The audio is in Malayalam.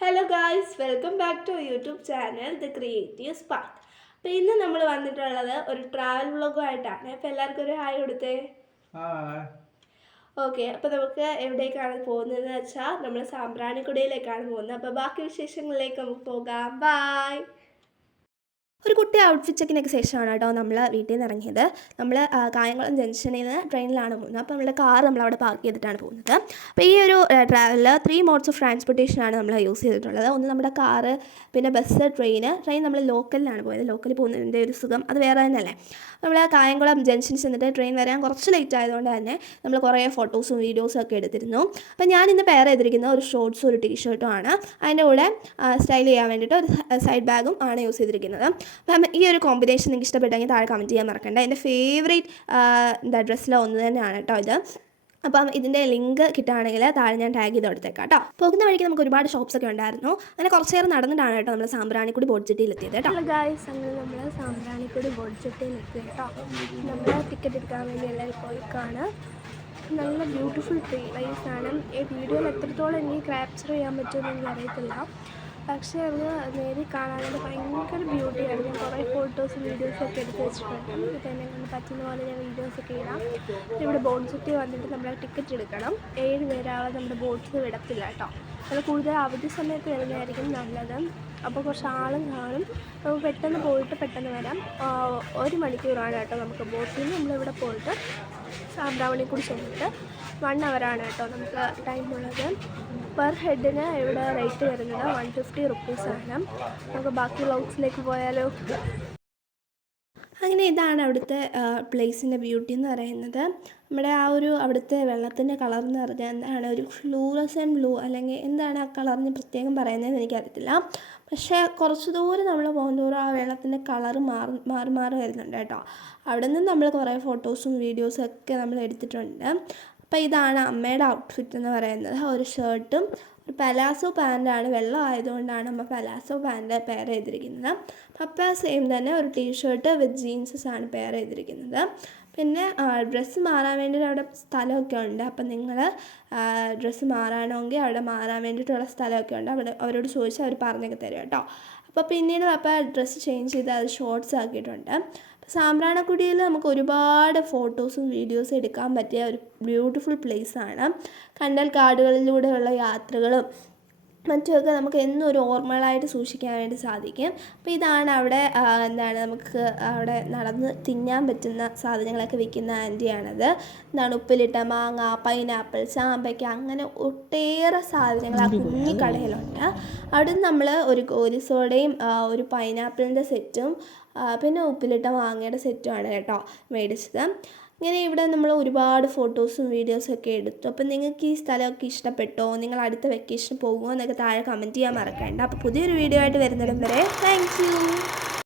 Hello guys, welcome back to YouTube channel the creative spark. അപ്പോൾ ഇന്ന് നമ്മൾ വന്നിട്ടുള്ളത് ഒരു ട്രാവൽ വ്ളോഗുമായിട്ടാണ്. അപ്പോൾ എല്ലാവർക്കും ഒരു ഹായ് കൊടുത്തേ. ഓക്കെ, അപ്പോൾ നമുക്ക് എവിടേക്കാണ് പോകുന്നതെന്ന് വെച്ചാൽ നമ്മൾ സാമ്പ്രാണിക്കുടിയിലേക്കാണ് പോകുന്നത്. അപ്പോൾ ബാക്കി വിശേഷങ്ങളിലേക്ക് നമുക്ക് പോകാം. ബായ്. ഒരു കുട്ടി ഔട്ട്ഫിറ്റ് ചെക്കിനൊക്കെ ശേഷമാണ് കേട്ടോ നമ്മൾ വീട്ടിൽ നിന്ന് ഇറങ്ങിയത്. നമ്മൾ കായംകുളം ജംഗ്ഷനിൽ നിന്ന് ട്രെയിനിലാണ് പോകുന്നത്. അപ്പോൾ നമ്മുടെ കാർ നമ്മളവിടെ പാർക്ക് ചെയ്തിട്ടാണ് പോകുന്നത്. അപ്പോൾ ഈ ഒരു ട്രാവലിൽ 3 മോഡ്സ് ഓഫ് ട്രാൻസ്പോർട്ടേഷനാണ് നമ്മൾ യൂസ് ചെയ്തിട്ടുള്ളത്. ഒന്ന് നമ്മുടെ കാറ്, പിന്നെ ബസ്, ട്രെയിൻ നമ്മൾ ലോക്കലിലാണ് പോയത്. ലോക്കലിൽ പോകുന്നതിൻ്റെ ഒരു സുഖം അത് വേറെ തന്നെയല്ലേ. നമ്മൾ കായംകുളം ജംഗ്ഷനിൽ ചെന്നിട്ട് ട്രെയിൻ വരാൻ കുറച്ച് ലേറ്റ് ആയതുകൊണ്ട് തന്നെ നമ്മൾ കുറേ ഫോട്ടോസും വീഡിയോസും ഒക്കെ എടുത്തിരുന്നു. അപ്പോൾ ഞാൻ ഇന്ന് പെയർ ചെയ്തിരിക്കുന്ന ഒരു ഷോർട്സും ഒരു ടീഷർട്ടും ആണ്. അതിൻ്റെ കൂടെ സ്റ്റൈൽ ചെയ്യാൻ വേണ്ടിയിട്ട് ഒരു സൈഡ് ബാഗും ആണ് യൂസ് ചെയ്തിരിക്കുന്നത്. അപ്പം ഈ ഒരു കോമ്പിനേഷൻ നിങ്ങൾക്ക് ഇഷ്ടപ്പെട്ടെങ്കിൽ താഴെ കമൻറ്റ് ചെയ്യാൻ മറക്കണ്ട. എൻ്റെ ഫേവറേറ്റ് ഡ്രസ്സിൽ ഒന്ന് തന്നെയാണ് കേട്ടോ ഇത്. അപ്പം ഇതിൻ്റെ ലിങ്ക് കിട്ടുകയാണെങ്കിൽ താഴെ ഞാൻ ടാഗ് ചെയ്ത് കൊടുത്തേക്കാം കേട്ടോ. പോകുന്ന വഴിക്ക് നമുക്ക് ഒരുപാട് ഷോപ്സ് ഒക്കെ ഉണ്ടായിരുന്നു. അങ്ങനെ കുറച്ച് നേരം നടന്നിട്ടാണ് കേട്ടോ നമ്മൾ സാമ്പ്രാണിക്കുടി ബോട്ട് ജെട്ടിയിൽ എത്തിയത് കേട്ടോ. ഗായ്സ്, അങ്ങനെ നമ്മൾ സാമ്പ്രാണിക്കുടി ബോട്ട് ജെട്ടിയിൽ എത്തി കേട്ടോ. നമ്മൾ ടിക്കറ്റ് എടുക്കാൻ വേണ്ടി എല്ലാവരും പോയി കാണാം. നല്ല ബ്യൂട്ടിഫുൾ പ്ലേസ് ആണ്. ഈ വീഡിയോയിൽ എത്രത്തോളം എനിക്ക് ക്യാപ്ചർ ചെയ്യാൻ പറ്റുമെന്ന് എനിക്ക് അറിയത്തില്ല. പക്ഷേ അത് നേരിൽ കാണാനായിട്ട് ഭയങ്കര ബ്യൂട്ടിയാണ്. ഞാൻ കുറേ ഫോട്ടോസും വീഡിയോസും ഒക്കെ എടുത്ത് വെച്ചിട്ടുണ്ട്. ഇപ്പം എന്നെ കൊണ്ട് പറ്റുന്ന പോലെ ഞാൻ വീഡിയോസൊക്കെ ഇടാം. ഇവിടെ ബോട്ട് ജെട്ടി വന്നിട്ട് നമ്മൾ ടിക്കറ്റ് എടുക്കണം. 7 പേരാളെ നമ്മുടെ ബോട്ടിൽ വിടത്തില്ല കേട്ടോ. അത് കൂടുതൽ അവധി സമയത്ത് വരുന്നതായിരിക്കും നല്ലത്. അപ്പോൾ കുറച്ച് ആളും കാണും. നമുക്ക് പെട്ടെന്ന് പോയിട്ട് പെട്ടെന്ന് വരാം. 1 മണിക്കൂറാണ് കേട്ടോ നമുക്ക് ബോട്ടിൽ നിന്ന് നമ്മളിവിടെ പോയിട്ട് സാമ്പ്രാണിക്കുടി ചെന്നിട്ട് 1 അവറാണ് കേട്ടോ നമുക്ക് ടൈമുള്ളത്. പെർ ഹെഡിന് ഇവിടെ റേറ്റ് വരുന്നത് 150 റുപ്പീസാണ്. നമുക്ക് ബാക്കി വ്ളോഗ്സിലേക്ക് പോയാലോ. അങ്ങനെ ഇതാണ് അവിടുത്തെ പ്ലേസിൻ്റെ ബ്യൂട്ടി എന്ന് പറയുന്നത്. നമ്മുടെ ആ ഒരു അവിടുത്തെ വെള്ളത്തിൻ്റെ കളർ എന്ന് പറഞ്ഞാൽ എന്താണ്, ഒരു ഫ്ലൂറസൻ ബ്ലൂ അല്ലെങ്കിൽ എന്താണ് ആ കളറിന് പ്രത്യേകം പറയുന്നതെന്ന് എനിക്കറിയത്തില്ല. പക്ഷേ കുറച്ച് ദൂരം നമ്മൾ പോകുന്നതോറും ആ വെള്ളത്തിൻ്റെ കളറ് മാറി വരുന്നുണ്ട് കേട്ടോ. അവിടെ നിന്ന് നമ്മൾ കുറേ ഫോട്ടോസും വീഡിയോസും ഒക്കെ നമ്മൾ എടുത്തിട്ടുണ്ട്. അപ്പോൾ ഇതാണ് അമ്മയുടെ ഔട്ട്ഫിറ്റ് എന്ന് പറയുന്നത്. ഒരു ഷർട്ടും ഒരു പലാസോ പാൻറ്റാണ്. വെള്ളം ആയതുകൊണ്ടാണ് അമ്മ പലാസോ പാൻറ്റ് പെയർ ചെയ്തിരിക്കുന്നത്. പപ്പ സെയിം തന്നെ ഒരു ടീഷർട്ട് വിത്ത് ജീൻസസാണ് പെയർ ചെയ്തിരിക്കുന്നത്. പിന്നെ ഡ്രസ്സ് മാറാൻ വേണ്ടിയിട്ട് അവിടെ സ്ഥലമൊക്കെ ഉണ്ട്. അപ്പം നിങ്ങൾ ഡ്രസ്സ് മാറാണമെങ്കിൽ അവിടെ മാറാൻ വേണ്ടിയിട്ടുള്ള സ്ഥലമൊക്കെ ഉണ്ട്. അവരോട് ചോദിച്ചാൽ അവർ പറഞ്ഞൊക്കെ തരും കേട്ടോ. അപ്പോൾ പിന്നീട് അപ്പം ഡ്രസ്സ് ചേഞ്ച് ചെയ്ത് അത് ഷോർട്സ് ആക്കിയിട്ടുണ്ട്. സാമ്പ്രാണിക്കുടിയിൽ നമുക്ക് ഒരുപാട് ഫോട്ടോസും വീഡിയോസും എടുക്കാൻ പറ്റിയ ഒരു ബ്യൂട്ടിഫുൾ പ്ലേസാണ്. കണ്ടൽ കാടുകളിലൂടെയുള്ള യാത്രകളും മറ്റുമൊക്കെ നമുക്ക് എന്നും ഒരു ഓർമ്മകളായിട്ട് സൂക്ഷിക്കാൻ വേണ്ടി സാധിക്കും. അപ്പോൾ ഇതാണ് അവിടെ നമുക്ക് അവിടെ നടന്ന് തിന്നാൻ പറ്റുന്ന സാധനങ്ങളൊക്കെ വിൽക്കുന്ന ആൻറ്റിയാണത്. ഉപ്പിലിട്ട മാങ്ങ, പൈനാപ്പിൾ, ചാമ്പയ്ക്ക, അങ്ങനെ ഒട്ടേറെ സാധനങ്ങൾ ആ കുഞ്ഞി കടയിലുണ്ട്. അവിടെ നിന്ന് നമ്മൾ ഒരു കോരിസോഡയും ഒരു പൈനാപ്പിളിൻ്റെ സെറ്റും പിന്നെ ഉപ്പിലിട്ട മാങ്ങയുടെ സെറ്റുമാണ് കേട്ടോ മേടിച്ചത്. ഇങ്ങനെ ഇവിടെ നമ്മൾ ഒരുപാട് ഫോട്ടോസും വീഡിയോസും ഒക്കെ എടുത്തു. അപ്പം നിങ്ങൾക്ക് ഈ സ്ഥലമൊക്കെ ഇഷ്ടപ്പെട്ടോ, നിങ്ങൾ അടുത്ത വെക്കേഷൻ പോകുമോ എന്നൊക്കെ താഴെ കമൻറ്റ് ചെയ്യാൻ മറക്കണ്ട. അപ്പോൾ പുതിയൊരു വീഡിയോ ആയിട്ട് വരുന്നിടം വരെ താങ്ക് യു.